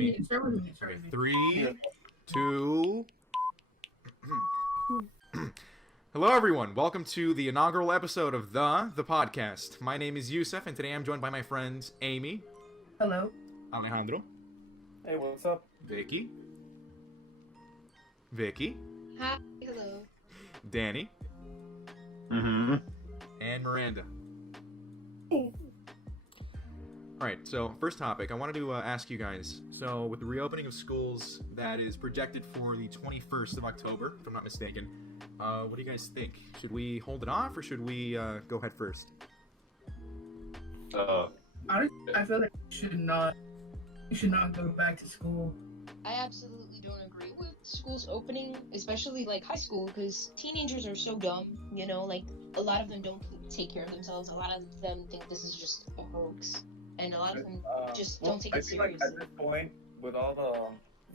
me. Start with me. Okay, 3, 2. Hello, everyone. Welcome to the inaugural episode of the podcast. My name is Yousef, and today I'm joined by my friends Amy. Hello. Alejandro. Hey, what's up? Vicky. Hi. Hello. Danny. Mm-hmm. And Miranda. Hey. Alright, so first topic, I wanted to ask you guys, so with the reopening of schools that is projected for the 21st of October, if I'm not mistaken, what do you guys think? Should we hold it off, or should we go head first? Honestly, I feel like we should not go back to school. I absolutely don't agree with schools opening, especially like high school, because teenagers are so dumb, you know, like a lot of them don't take care of themselves. A lot of them think this is just a hoax. And a lot of them just don't take it seriously. Like at this point, with all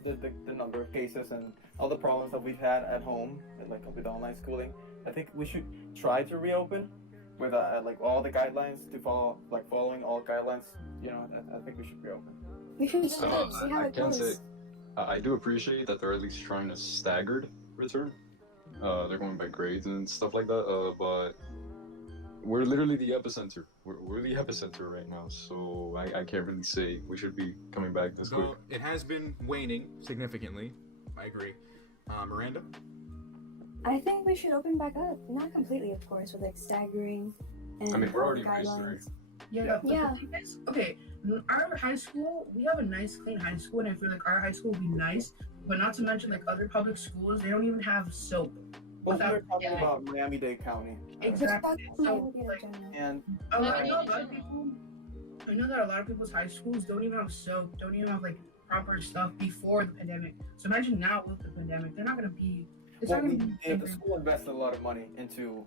the number of cases and all the problems that we've had at home, and like with online schooling, I think we should try to reopen with like all the guidelines to follow, like following all guidelines. You know, I think we should reopen. We should see how I it can goes. say I do appreciate that they're at least trying a staggered return. They're going by grades and stuff like that. But we're literally the epicenter. We're the epicenter right now, so I can't really say we should be coming back this quick. So it has been waning significantly. I agree. Miranda? I think we should open back up. Not completely, of course, with like staggering and I mean, we're already in phase guidelines. 3. Yeah. Yeah. The thing is, okay, our high school, we have a nice, clean high school, and I feel like our high school would be nice, but not to mention like other public schools, they don't even have soap. Well, we're talking Yeah. about Miami-Dade County. Exactly. So, like, And I know that a lot of people's high schools don't even have soap, don't even have like proper stuff before the pandemic. So imagine now with the pandemic, they're not gonna be. It's well, not gonna be. the school invested a lot of money into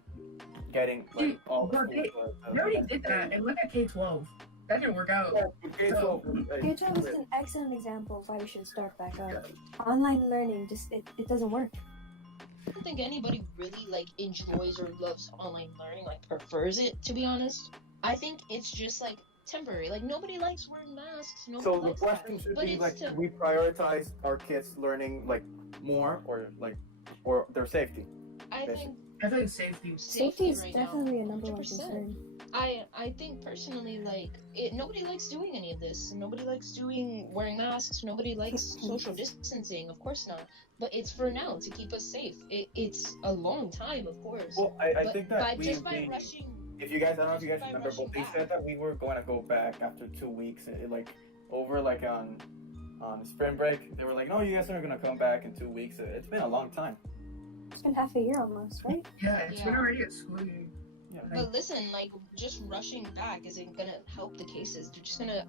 getting like all the Dude, schools. They already did that, and look at K-12. That didn't work out. K-12 is an excellent example of why we should start back up. Online learning it doesn't work. I don't think anybody really like enjoys or loves online learning, like prefers it, to be honest. I think it's just like temporary. Like nobody likes wearing masks. Nobody So the likes question that. should But be it's like, to- we prioritize our kids learning like more, or their safety. I think I think safety. Safety is right definitely now, a number one 100%. concern. I think personally, like, nobody likes doing any of this. Nobody likes wearing masks. Nobody likes social distancing. Of course not. But it's for now to keep us safe. It's a long time, of course. Well, I But think that by rushing. if you guys, I don't know if you guys by remember, but they rushing said that we were going to go back after 2 weeks, like over like on spring break. They were like, no, you guys are going to come back in 2 weeks. It's been a long time. It's been half a year almost, right? Yeah, it's been Yeah. already at school year. Yeah. But listen, like, just rushing back isn't gonna help the cases. They're just gonna.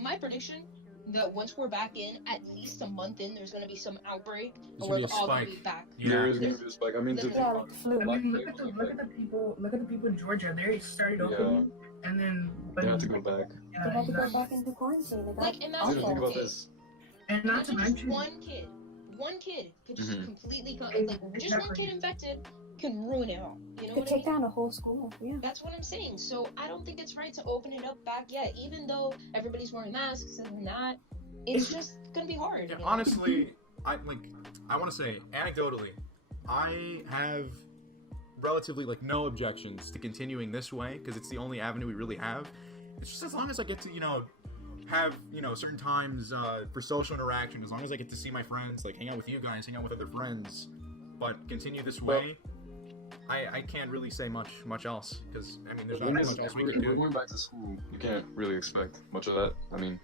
My prediction that once we're back in, at least a month in, there's gonna be some outbreak, and There's we're gonna be a all gonna spike. be back. There is gonna be a spike. I mean, Yeah, like the flu. I mean, look at the people in Georgia. They started opening, and then they have to go back. Yeah, They had to go exactly. back into quarantine. Like, Like, I imagine didn't think about okay, this. And not to imagine just mention, one kid could just Mhm. completely like just one kid infected can ruin it all. You know could what I take mean? down a whole school. Yeah. That's what I'm saying. So I don't think it's right to open it up back yet, even though everybody's wearing masks and not. It's just gonna be hard. Yeah, you know? honestly, I want to say, anecdotally, I have relatively no objections to continuing this way because it's the only avenue we really have. It's just as long as I get to have certain times for social interaction, as long as I get to see my friends, like hang out with you guys, hang out with other friends, but continue this way. I can't really say much else because I mean there's not really much else we can We're do. going back to school. You can't really expect much of that. I mean,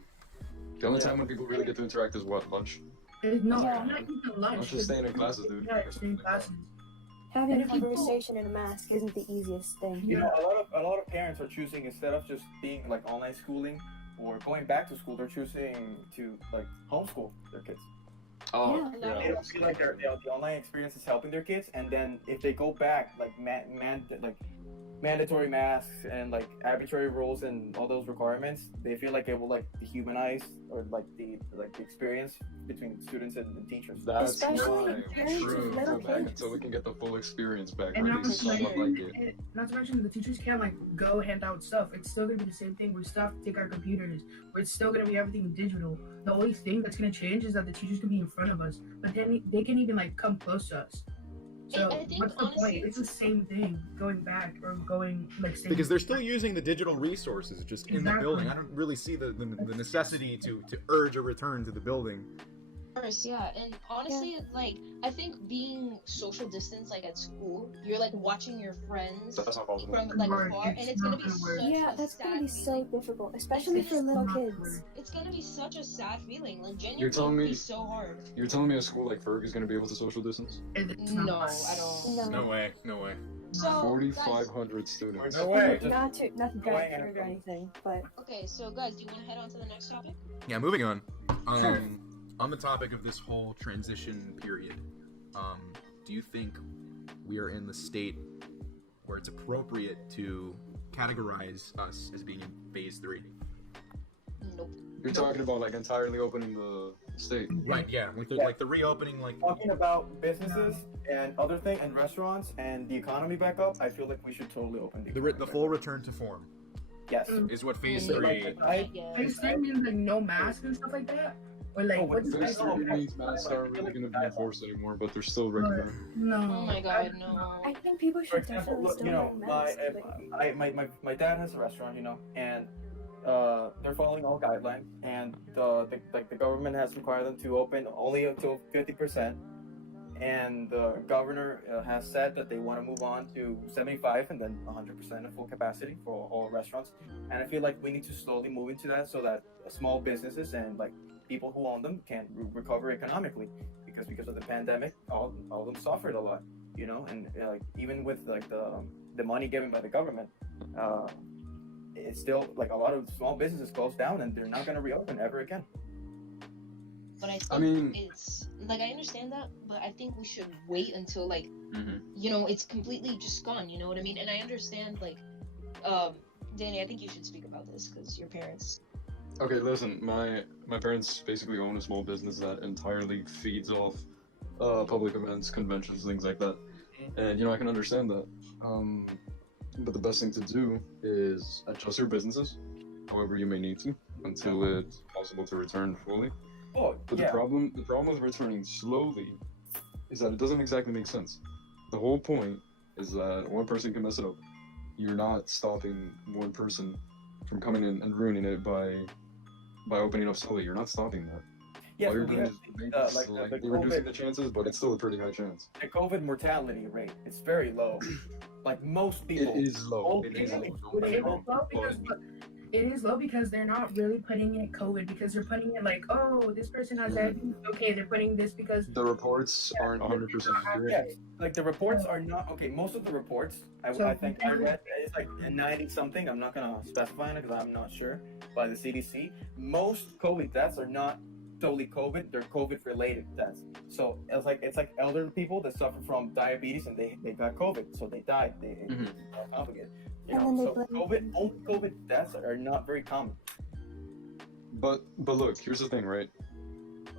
the only time when people really get to interact is what, lunch? no, Yeah. I'm not even lunch. Lunch is staying in classes, dude. Yeah, staying in classes. Having a And people- conversation in a mask isn't the easiest thing. You know, a lot of parents are choosing, instead of just being like online schooling or going back to school, they're choosing to like homeschool their kids. Oh, Yeah. They don't feel like the online experience is helping their kids, and then if they go back, like mandatory masks and like arbitrary rules and all those requirements, they feel like it will like dehumanize or like the experience between students and the teachers. That's Especially why parents true. with little Go back kids. until we can get the full experience back. And Or not at to, least somewhat like it. not to mention the teachers can't like go hand out stuff. It's still gonna be the same thing. We still have to take our computers. We're still gonna be everything digital. The only thing that's gonna change is that the teachers can be in front of us, but then they can even like come close to us. So I think, what's the honestly, point? It's the same thing going back or going like staying. Because they're still using the digital resources just in the Exactly. building. I don't really see the necessity to urge a return to the building. Course, yeah, and honestly, like, I think being social distance, like at school, you're like watching your friends That's not possible. from like Right, afar, and it's it's gonna not be gonna work. such Yeah, a that's sad gonna be so feeling. difficult, especially for It's little not kids. work. It's gonna be such a sad feeling. Like, genuinely, You're telling it'll me- be so hard. You're telling me a school like Ferg is going to be able to social distance? It's not No, work. I don't. No. No way, no way. So, guys, 4,500 students. No way. Not to Going drag and- Ferg or anything, but okay, so guys, do you want to head on to the next topic? Yeah, moving on. On the topic of this whole transition period, do you think we are in the state where it's appropriate to categorize us as being in phase 3? Nope. You're talking about like entirely opening the state. Right, yeah, with Yeah. like the reopening, like Talking about businesses and other things and restaurants and the economy back up, I feel like we should totally open the economy full back up. return to form Yes. is what phase Mm. 3. Yeah. Are you saying means like no mask and stuff like that? Or like Oh, what does Phase that 3 means masks aren't really going to be enforced anymore, but they're still recommended. No. Oh my god, no. I think people For should example, definitely look, still you know, wear masks. my dad has a restaurant, you know, and they're following all guidelines, and the government has required them to open only up to 50%, and the governor has said that they want to move on to 75 and then 100% of full capacity for all restaurants, and I feel like we need to slowly move into that so that small businesses and like people who own them can recover economically, because of the pandemic, all of them suffered a lot, you know, and like even with like the money given by the government, it's still like a lot of small businesses closed down and they're not going to reopen ever again. But I think I mean- it's like, I understand that, but I think we should wait until like, Mhm. you know, it's completely just gone. You know what I mean? And I understand like, Danny, I think you should speak about this because your parents. Okay, listen, my parents basically own a small business that entirely feeds off public events, conventions, things like that. And you know, I can understand that. But the best thing to do is adjust your businesses, however you may need to, until it's possible to return fully. Oh, But yeah. the problem with returning slowly is that it doesn't exactly make sense. The whole point is that one person can mess it up. You're not stopping one person from coming in and ruining it by opening up slowly. You're not stopping that. Yes, All you're we doing have is maybe like the slightly reducing COVID, the chances, but it's still a pretty high chance. the COVID mortality rate. It's very low. Like most people. It is low. Oh, It is really? low. Don't get It me is wrong. low because it is low because they're not really putting it COVID because they're putting it like, oh, this person has diabetes. Okay, they're putting this because The reports aren't 100% accurate. Yes, like the reports are not okay. Most of the reports, I think I read it's like 90 something. I'm not gonna specify it because I'm not sure. By the CDC, most COVID deaths are not solely COVID. They're COVID related deaths. So it's like elderly people that suffer from diabetes and they got COVID, so they died. They got complicated. You And know, then they so blame- only COVID deaths are not very common. But look, here's the thing, right?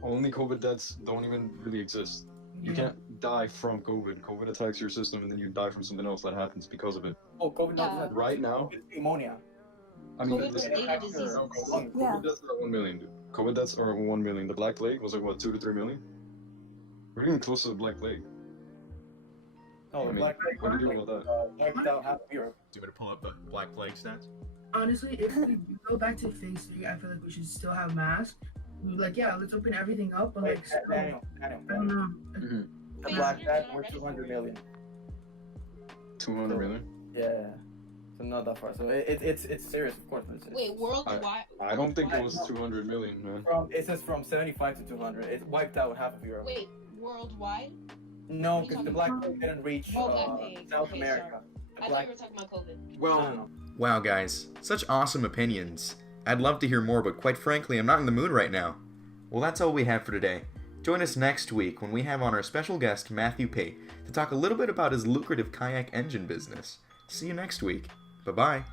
Only COVID deaths don't even really exist. You can't die from COVID. COVID attacks your system, and then you die from something else that happens because of it. Oh, COVID Yeah. not Right now, it's pneumonia. I mean, COVID listen, related diseases. COVID Yeah. deaths are 1 million, dude. COVID deaths are 1 million. The Black Plague was like, what, 2 to 3 million? We're getting close to the Black Plague. Oh, I the mean, Black Plague what do you do about that? wiped out half of Europe. Do you want me to pull up the Black Plague stats? honestly, if we go back to phase 3, I feel like we should still have masks. Like, yeah, let's open everything up, but Wait, like, still, Daniel, I don't know. the Phase Black three, Death we're were not ready 200 for it. million. 200 million? Yeah, so not that far. So it's serious, of course. But it's Wait, worldwide? I don't think it was 200 million, man. it says from 75 to 200. It wiped out half of Europe. Wait, worldwide? No, because the Black Plague didn't reach Oh, Black Plague. South Okay, America. The I thought Black you were talking about COVID. Well, wow, guys, such awesome opinions. I'd love to hear more, but quite frankly, I'm not in the mood right now. Well, that's all we have for today. Join us next week when we have on our special guest, Matthew Pate, to talk a little bit about his lucrative kayak engine business. See you next week. Bye-bye.